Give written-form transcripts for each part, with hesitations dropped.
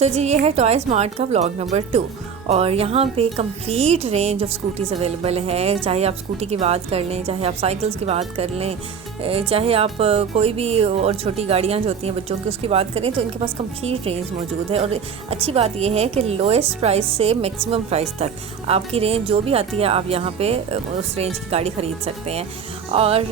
तो जी ये है टॉय स्मार्ट का व्लॉग नंबर 2 और यहाँ पे complete range of scooties available है। चाहे आप स्कूटी की बात कर लें, चाहे आप साइकिल्स की बात कर लें, चाहे आप कोई भी और छोटी गाड़ियाँ जो होती हैं बच्चों की उसकी बात करें, तो इनके पास कंप्लीट रेंज मौजूद है। और अच्छी बात यह है कि लोएस्ट प्राइस से मैक्सिमम प्राइस तक आपकी रेंज जो भी आती है आप यहाँ पे उस रेंज की गाड़ी ख़रीद सकते हैं। और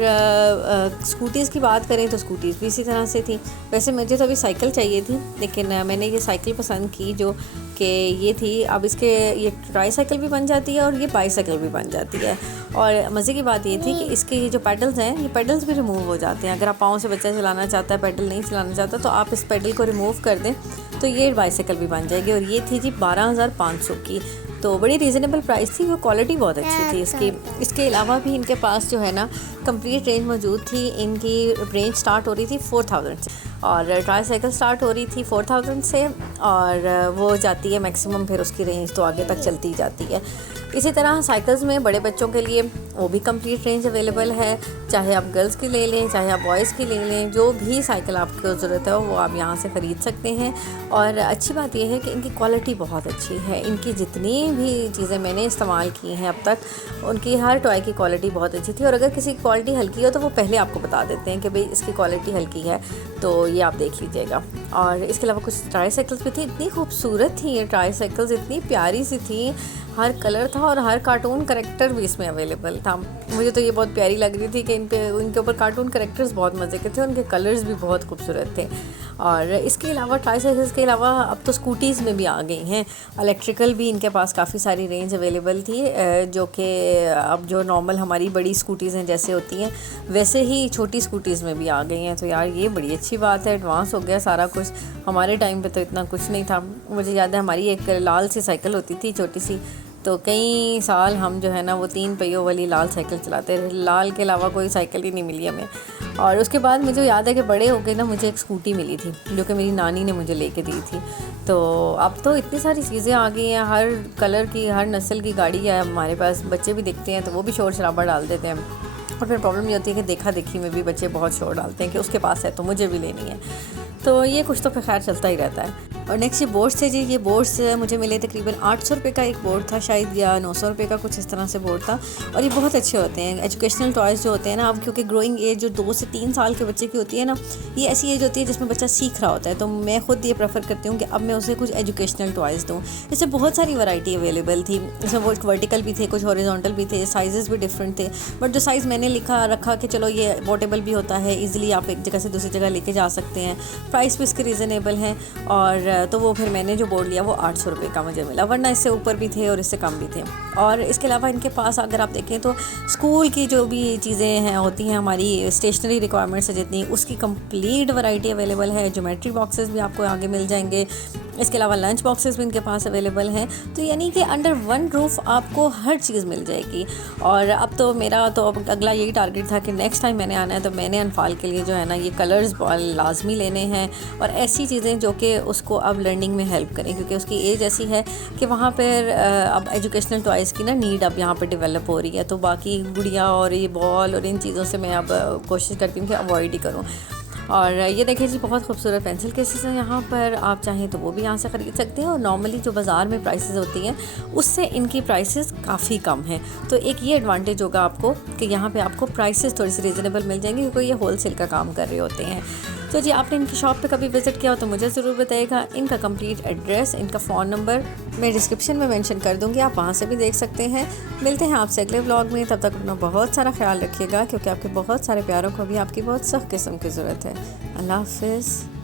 स्कूटीज़ की बात करें तो स्कूटीज़ भी इसी तरह से थी। वैसे मुझे तो अभी साइकिल चाहिए थी, लेकिन मैंने ये साइकिल पसंद की जो कि ये थी। अब इसके ये ट्राईसाइकिल भी बन जाती है और ये बाईसाइकिल भी बन जाती है। और मज़े की बात ये थी कि इसके ये जो पेडल्स हैं, ये पेडल्स भी रिमूव हो जाते हैं। अगर आप पाँव से बच्चा चलाना चाहता है, पेडल नहीं चलाना चाहता, तो आप इस पेडल को रिमूव कर दें तो ये बाईसाइकिल भी बन जाएगी। और ये थी जी 12,500 की, तो बड़ी रीज़नेबल प्राइस थी। वो क्वालिटी बहुत अच्छी थी इसकी। इसके अलावा भी इनके पास जो है ना कंप्लीट रेंज मौजूद थी। इनकी रेंज स्टार्ट हो रही थी 4,000 से और ट्राईसाइकिल स्टार्ट हो रही थी 4,000 से और वो जाती है मैक्सिमम, फिर उसकी रेंज तो आगे तक चलती जाती है। इसी तरह साइकिल्स में बड़े बच्चों के लिए वो भी कंप्लीट रेंज अवेलेबल है। चाहे आप गर्ल्स की ले लें, चाहे आप बॉयज़ की ले लें, जो भी साइकिल आपको ज़रूरत है वो आप यहाँ से ख़रीद सकते हैं। और अच्छी बात यह है कि इनकी क्वालिटी बहुत अच्छी है। इनकी जितनी भी चीज़ें मैंने इस्तेमाल की हैं अब तक, उनकी हर टॉय की क्वालिटी बहुत अच्छी थी। और अगर किसी की क्वालिटी हल्की हो तो वो पहले आपको बता देते हैं कि भाई इसकी क्वालिटी हल्की है, तो ये आप देख लीजिएगा। और इसके अलावा कुछ ट्राईसाइकिल्स भी थी, इतनी खूबसूरत थी ये ट्राईसाइकिल्स, इतनी प्यारी सी थी। हर कलर था और हर कार्टून करैक्टर भी इसमें अवेलेबल था। मुझे तो ये बहुत प्यारी लग रही थी कि इनके ऊपर कार्टून करैक्टर्स बहुत मज़े के थे, उनके कलर्स भी बहुत खूबसूरत थे। और इसके अलावा ट्राईसाइकिल्स के अलावा अब तो स्कूटीज़ में भी आ गई हैं इलेक्ट्रिकल भी। इनके पास काफ़ी सारी रेंज अवेलेबल थी, जो कि अब जो नॉर्मल हमारी बड़ी स्कूटीज़ हैं जैसे होती हैं वैसे ही छोटी स्कूटीज़ में भी आ गई हैं। तो यार ये बड़ी अच्छी बात है, एडवांस हो गया सारा कुछ। हमारे टाइम पे तो इतना कुछ नहीं था। मुझे याद है हमारी एक लाल सी साइकिल होती थी छोटी सी, तो कई साल हम जो है ना वो 3 पहियों वाली लाल साइकिल चलाते रहे। लाल के अलावा कोई साइकिल ही नहीं मिली हमें। और उसके बाद मुझे याद है कि बड़े हो गए ना, मुझे एक स्कूटी मिली थी जो कि मेरी नानी ने मुझे लेके दी थी। तो अब तो इतनी सारी चीज़ें आ गई हैं, हर कलर की हर नस्ल की गाड़ी है हमारे पास। बच्चे भी देखते हैं तो वो भी शोर शराबा डाल देते हैं। और फिर प्रॉब्लम ये होती है कि देखा देखी में भी बच्चे बहुत शोर डालते हैं कि उसके पास है तो मुझे भी लेनी है। तो ये कुछ तो फिर खैर चलता ही रहता है। और नेक्स्ट ये बोर्ड्स थे जी। ये बोर्ड्स मुझे मिले तकरीबन 800 रुपये का एक बोर्ड था शायद, या 900 रुपये का कुछ इस तरह से बोर्ड था। और ये बहुत अच्छे होते हैं एजुकेशनल टॉयज़ जो होते हैं ना। अब क्योंकि ग्रोइंग एज जो 2 से 3 साल के बच्चे की होती है ना, ये ऐसी एज होती है जिसमें बच्चा सीख रहा होता है। तो मैं खुद ये प्रेफर करती हूँ कि अब मैं उसे कुछ एजुकेशनल टॉयज़ दूँ। इससे बहुत सारी वैरायटी अवेलेबल थी। इसमें वो वर्टिकल भी थे, कुछ हॉरिजॉन्टल भी थे, साइज़ भी डिफरेंट थे। बट जो साइज़ मैंने रखा कि चलो ये पोर्टेबल भी होता है, ईज़िली आप एक जगह से दूसरी जगह लेके जा सकते हैं, प्राइस भी इसके रीज़नेबल हैं। और तो वो फिर मैंने जो बोर्ड लिया वो 800 रुपये का मुझे मिला, वरना इससे ऊपर भी थे और इससे कम भी थे। और इसके अलावा इनके पास अगर आप देखें तो स्कूल की जो भी चीज़ें हैं होती हैं, हमारी स्टेशनरी रिक्वायरमेंट्स है जितनी, उसकी कंप्लीट वैरायटी अवेलेबल है। ज्योमेट्री बॉक्सेस भी आपको आगे मिल जाएंगे। इसके अलावा लंच बॉक्सेस भी इनके पास अवेलेबल हैं। तो यानी कि अंडर वन रूफ़ आपको हर चीज़ मिल जाएगी। और अब तो मेरा तो अब अगला यही टारगेट था कि नेक्स्ट टाइम मैंने आना है तो मैंने अनफाल के लिए जो है ना ये कलर्स लाजमी लेने हैं और ऐसी चीज़ें जो कि उसको अब लर्निंग में हेल्प करें, क्योंकि उसकी एज ऐसी है कि वहाँ पर अब एजुकेशनल टॉयज़ की ना नीड अब यहाँ पर डेवलप हो रही है। तो बाकी गुड़िया और ये बॉल और इन चीज़ों से मैं अब कोशिश करती हूँ कि अवॉइड ही करूँ। और ये देखिए जी बहुत खूबसूरत पेंसिल केसेस हैं यहाँ पर, आप चाहें तो वो भी यहाँ से ख़रीद सकते हैं। और नॉर्मली जो बाज़ार में प्राइसेस होती हैं उससे इनकी प्राइसेस काफ़ी कम हैं। तो एक ये एडवांटेज होगा आपको कि यहाँ पे आपको प्राइसेस थोड़ी सी रीज़नेबल मिल जाएंगी, क्योंकि ये होलसेल का काम कर रहे होते हैं। तो जी आपने इनकी शॉप पे कभी विज़िट किया हो तो मुझे ज़रूर बताइएगा। इनका कंप्लीट एड्रेस, इनका फ़ोन नंबर मैं डिस्क्रिप्शन में मेंशन कर दूँगी, आप वहाँ से भी देख सकते हैं। मिलते हैं आपसे अगले व्लॉग में, तब तक अपना बहुत सारा ख्याल रखिएगा, क्योंकि आपके बहुत सारे प्यारों को भी आपकी बहुत सख्त किस्म की ज़रूरत है। अल्लाह हाफ़िज़।